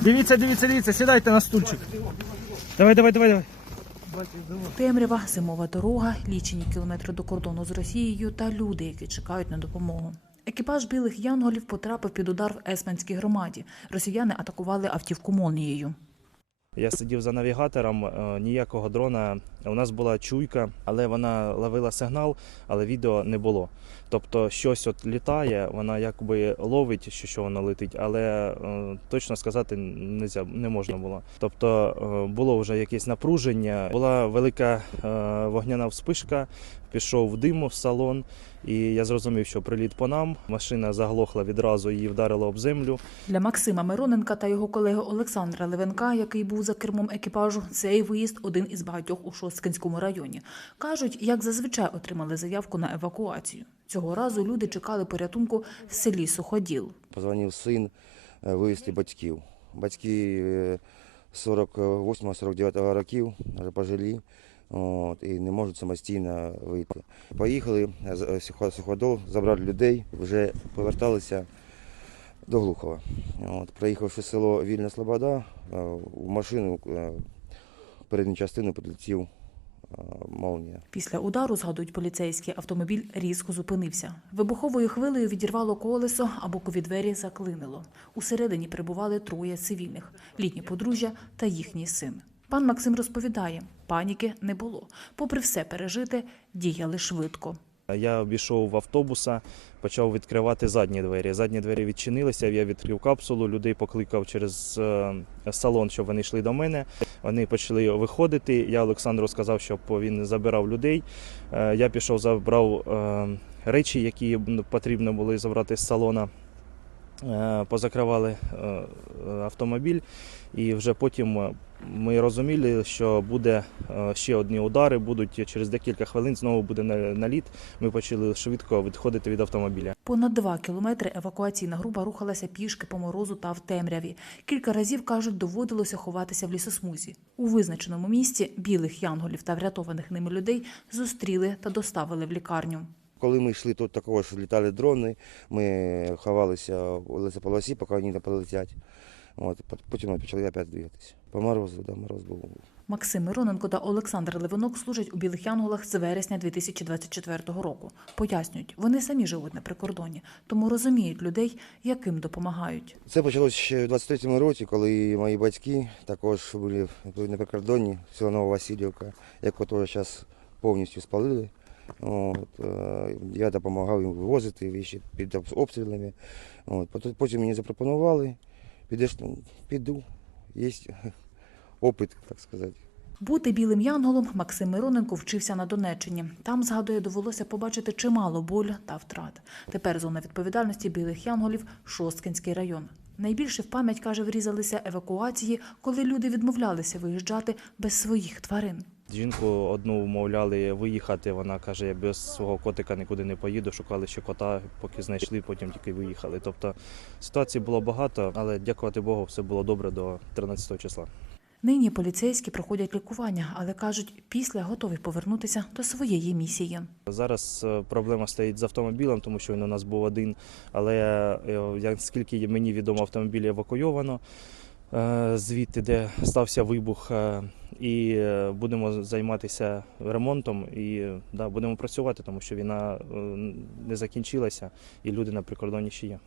Дивіться, дивіться, дивіться, сідайте на стульчик. Давай, давай, давай, давай. Темрява, зимова дорога, лічені кілометри до кордону з Росією та люди, які чекають на допомогу. Екіпаж білих янголів потрапив під удар в Есменській громаді. Росіяни атакували автівку молнією. Я сидів за навігатором, е, ніякого дрона. У нас була чуйка, але вона ловила сигнал, але відео не було. Тобто щось от літає, вона якби ловить, що, що воно летить, але е, точно сказати не можна було. Тобто е, було вже якесь напруження, була велика вогняна вспишка, пішов дим в салон, і я зрозумів, що приліт по нам. Машина заглохла відразу, її вдарило об землю. Для Максима Мироненка та його колеги Олександра Левенка, який був за кермом екіпажу, цей виїзд один із багатьох у Шосткинському районі. Кажуть, як зазвичай отримали заявку на евакуацію. Цього разу люди чекали порятунку в селі Суходіл. Позвонив син е, вивезти батьків. Батьки е, 48-49 років, вже пожилі, от, і не можуть самостійно вийти. Поїхали, е, з- е, суходол, забрали людей, вже поверталися до Глухова. От, проїхавши село Вільна Слобода, е, в машину передню частину підлетів молнія. Після удару, згадують поліцейські, автомобіль різко зупинився. Вибуховою хвилею відірвало колесо, а бокові двері заклинило. Усередині перебували троє цивільних – літні подружжя та їхній син. Пан Максим розповідає, паніки не було. Попри все пережите, діяли швидко. Я обійшов в автобуса, почав відкривати задні двері. Задні двері відчинилися, я відкрив капсулу, людей покликав через е, салон, щоб вони йшли до мене. Вони почали виходити. Я Олександру сказав, щоб він забирав людей. Е, Я пішов, забрав е, речі, які потрібно були забрати з салона. Позакривали автомобіль, і вже потім ми розуміли, що буде е, ще одні удари, будуть через декілька хвилин знову буде наліт. Ми почали швидко відходити від автомобіля. Понад два кілометри евакуаційна група рухалася пішки по морозу та в темряві. Кілька разів, кажуть, доводилося ховатися в лісосмузі. У визначеному місці білих янголів та врятованих ними людей зустріли та доставили в лікарню. Коли ми йшли, тут також літали дрони, ми ховалися в лесополосі, поки вони не полетять. От, потім почали опять двигатися. По морозу, да, мороз був. Максим Мироненко та Олександр Левинок служать у білих янголах з вересня 2024 року. Пояснюють, вони самі живуть на прикордоні, тому розуміють людей, яким допомагають. Це почалося ще в 23-му році, коли мої батьки також були на прикордонні село Нововасильівка, яку теж зараз повністю спалили. От, е, я допомагав їм вивозити віші під обстрілами. От, потім мені запропонували, підеш, ну, піду, є опит, так сказати. Бути білим янголом Максим Мироненко вчився на Донеччині. Там, згадує, довелося побачити чимало болю та втрат. Тепер зона відповідальності білих янголів Шосткинський район. Найбільше в пам'ять, каже, врізалися евакуації, коли люди відмовлялися виїжджати без своїх тварин. Жінку одну вмовляли виїхати. Вона каже, я без свого котика нікуди не поїду. Шукали ще кота, поки знайшли, потім тільки виїхали. Тобто ситуацій було багато, але дякувати Богу, все було добре до 13 числа. Нині поліцейські проходять лікування, але кажуть, після готові повернутися до своєї місії. Зараз е, проблема стоїть з автомобілем, тому що він у нас був один. Але е, як скільки мені відомо, автомобіль евакуйовано е, звідти, де стався вибух. І е, будемо займатися ремонтом і да, будемо працювати, тому що війна е, не закінчилася і люди на прикордоні ще є.